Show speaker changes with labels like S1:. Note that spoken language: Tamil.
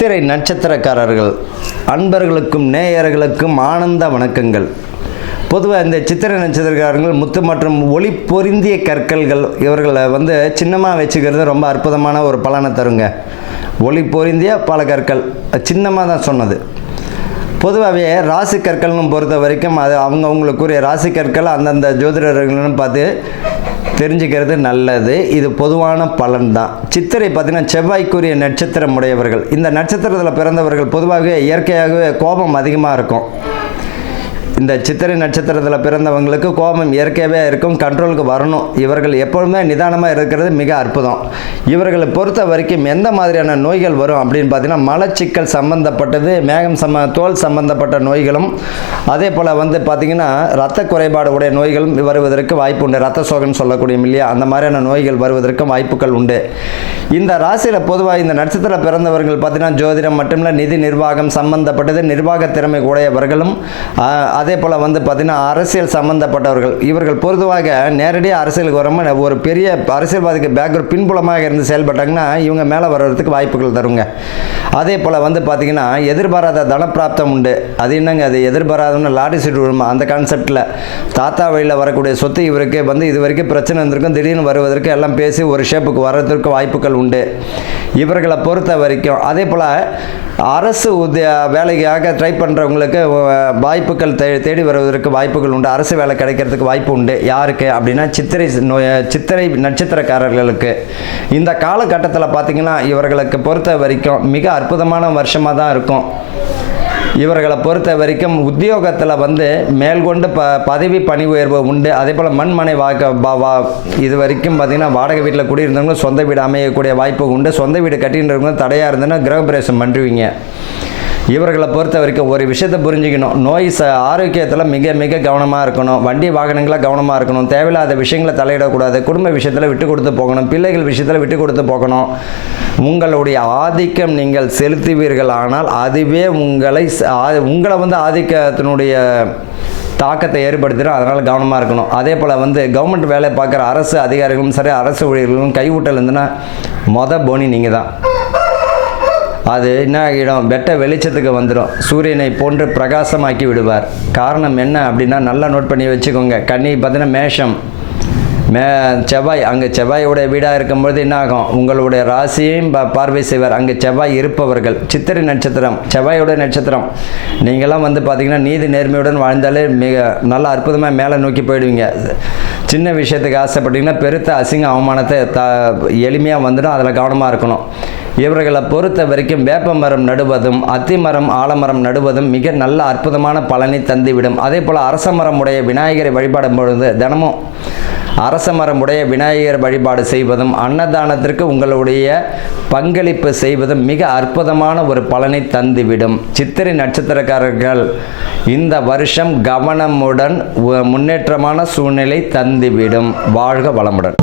S1: சித்திரை நட்சத்திரக்காரர்கள் அன்பர்களுக்கும் நேயர்களுக்கும் ஆனந்த வணக்கங்கள். பொதுவாக இந்த சித்திரை நட்சத்திரக்காரர்கள் முத்து மற்றும் ஒளி பொருந்திய கற்கள்கள் இவர்களை வந்து சின்னமாக வச்சுக்கிறது ரொம்ப அற்புதமான ஒரு பலனை தருங்க. ஒளி பொருந்திய பல கற்கள் சின்னமாக தான் சொன்னது. பொதுவாகவே ராசி கற்கள்னு பொறுத்த வரைக்கும் அது அவங்க அவங்களுக்குரிய ராசி கற்கள் அந்தந்த ஜோதிடர்கள்னு பார்த்து தெரிஞ்சுக்கிறது நல்லது. இது பொதுவான பலன் தான் சித்திரை பார்த்தீங்கன்னா செவ்வாய்க்குரிய நட்சத்திரம் உடையவர்கள். இந்த நட்சத்திரத்தில் பிறந்தவர்கள் பொதுவாகவே இயற்கையாகவே கோபம் அதிகமாக இருக்கும். இந்த சித்திரை நட்சத்திரத்தில் பிறந்தவங்களுக்கு கோபம் இயற்கையாகவே இருக்கும் கண்ட்ரோலுக்கு வரணும். இவர்கள் எப்பொழுதுமே நிதானமாக இருக்கிறது மிக அற்புதம். இவர்களை பொறுத்த வரைக்கும் எந்த மாதிரியான நோய்கள் வரும் அப்படின்னு பார்த்தீங்கன்னா மலச்சிக்கல் சம்பந்தப்பட்டது மேகம் சம்ம தோல் சம்பந்தப்பட்ட நோய்களும் அதே போல் வந்து பார்த்திங்கன்னா ரத்த குறைபாடு உடைய நோய்களும் வருவதற்கு வாய்ப்பு உண்டு. ரத்த சோகன் சொல்லக்கூடிய இல்லையா? அந்த மாதிரியான நோய்கள் வருவதற்கும் வாய்ப்புகள் உண்டு. இந்த ராசியில் பொதுவாக இந்த நட்சத்திர பிறந்தவர்கள் பார்த்தீங்கன்னா ஜோதிடம் மட்டுமில்ல நிதி நிர்வாகம் சம்பந்தப்பட்டது நிர்வாக திறமை உடையவர்களும் அதே அதே போல் வந்து பார்த்திங்கன்னா அரசியல் சம்பந்தப்பட்டவர்கள் இவர்கள் பொதுவாக நேரடியாக அரசியலுக்கு வராமல் ஒரு பெரிய அரசியல்வாதிக்கு பேக்ரவுண்ட் பின்புலமாக இருந்து செயல்பட்டாங்கன்னா இவங்க மேலே வர்றதுக்கு வாய்ப்புகள் தருங்க. அதே போல் வந்து பார்த்திங்கன்னா எதிர்பாராத தனப்பிராப்தம் உண்டு. அது என்னங்க அது? எதிர்பாராதன்னு லாட்டரி சீட் விழுமா? அந்த கான்செப்டில் தாத்தா வழியில் வரக்கூடிய சொத்து இவருக்கு வந்து இது வரைக்கும் பிரச்சனை இருந்திருக்கும். திடீர்னு வருவதற்கு எல்லாம் பேசி ஒரு ஷேப்புக்கு வர்றதற்கு வாய்ப்புகள் உண்டு. இவர்களை பொறுத்த வரைக்கும் அதே போல் அரசு உத்திய வேலைக்காக ட்ரை பண்ணுறவங்களுக்கு வாய்ப்புகள் தேடி வருவதற்கு வாய்ப்புகள் உண்டு. அரசு வேலை கிடைக்கிறதுக்கு வாய்ப்பு உண்டு. யாருக்கு அப்படின்னா சித்திரை சித்திரை நட்சத்திரக்காரர்களுக்கு. இந்த காலகட்டத்தில் பார்த்திங்கன்னா இவர்களுக்கு பொறுத்த வரைக்கும் மிக அற்புதமான வருஷமாக தான் இருக்கும். இவர்களை பொறுத்த வரைக்கும் உத்தியோகத்தில் வந்து மேல்கொண்டு ப பதவி பணி உயர்வு உண்டு. அதே போல் மண்மனை வாக்க வா இது வரைக்கும் பார்த்திங்கன்னா வாடகை வீட்டில் குடியிருந்தவங்களும் சொந்த வீடு அமையக்கூடிய வாய்ப்பு உண்டு. சொந்த வீடு கட்டின்றவங்களும் தடையாக இருந்ததுன்னா கிரகப்பிரவேசம் பண்ணுவீங்க இவர்களை பொறுத்த வரைக்கும் ஒரு விஷயத்தை புரிஞ்சுக்கணும். நோய் ச ஆரோக்கியத்தில் மிக மிக கவனமாக இருக்கணும். வண்டி வாகனங்களை கவனமாக இருக்கணும். தேவையில்லாத விஷயங்களை தலையிடக்கூடாது. குடும்ப விஷயத்தில் விட்டு கொடுத்து போகணும். பிள்ளைகள் விஷயத்தில் விட்டு கொடுத்து போகணும். உங்களுடைய ஆதிக்கம் நீங்கள் செலுத்துவீர்கள். ஆனால் அதுவே உங்களை ச- உங்களை வந்து ஆதிக்கத்தினுடைய தாக்கத்தை ஏற்படுத்திடும். அதனால் கவனமாக இருக்கணும். அதே போல் வந்து கவர்மெண்ட் வேலை பார்க்குற அரசு அதிகாரிகளும் சரி அரசு ஊழியர்களும் கைவிட்டல் இருந்துன்னா மொத போனி நீங்கள் தான் அது என்ன ஆகிடும்? வெட்ட வெளிச்சத்துக்கு வந்துடும் சூரியனை போன்று பிரகாசமாக்கி விடுவார். காரணம் என்ன அப்படின்னா நல்லா நோட் பண்ணி வச்சுக்கோங்க. கன்னி பார்த்தீங்கன்னா மேஷம். மே செவ்வாய் அங்கே செவ்வாயோட வீடாக இருக்கும்பொழுது என்ன ஆகும்? உங்களுடைய ராசியையும் ப பார்வை செய்வார். அங்கே செவ்வாய் இருப்பவர்கள். சித்திரை நட்சத்திரம் செவ்வாயோட நட்சத்திரம். நீங்களாம் வந்து பார்த்தீங்கன்னா நீதி நேர்மையுடன் வாழ்ந்தாலே மிக நல்ல அற்புதமாக மேலே நோக்கி போயிடுவீங்க. சின்ன விஷயத்துக்கு ஆசைப்பட்டீங்கன்னா பெருத்த அசிங்க அவமானத்தை த எளிமையாக வந்துடும். அதில் கவனமாக இருக்கணும். இவர்களை பொறுத்த வரைக்கும் வேப்ப மரம் நடுவதும் அத்தி மரம் ஆலமரம் நடுவதும் மிக நல்ல அற்புதமான பலனை தந்துவிடும். அதே போல் அரச மரம் உடைய விநாயகரை வழிபாடும் பொழுது தினமும் அரச மரம் உடைய விநாயகர் வழிபாடு செய்வதும் அன்னதானத்திற்கு உங்களுடைய பங்களிப்பு செய்வதும் மிக அற்புதமான ஒரு பலனை தந்துவிடும். சித்திரை நட்சத்திரக்காரர்கள் இந்த வருஷம் கவனமுடன் முன்னேற்றமான சூழ்நிலை தந்துவிடும். வாழ்க வளமுடன்.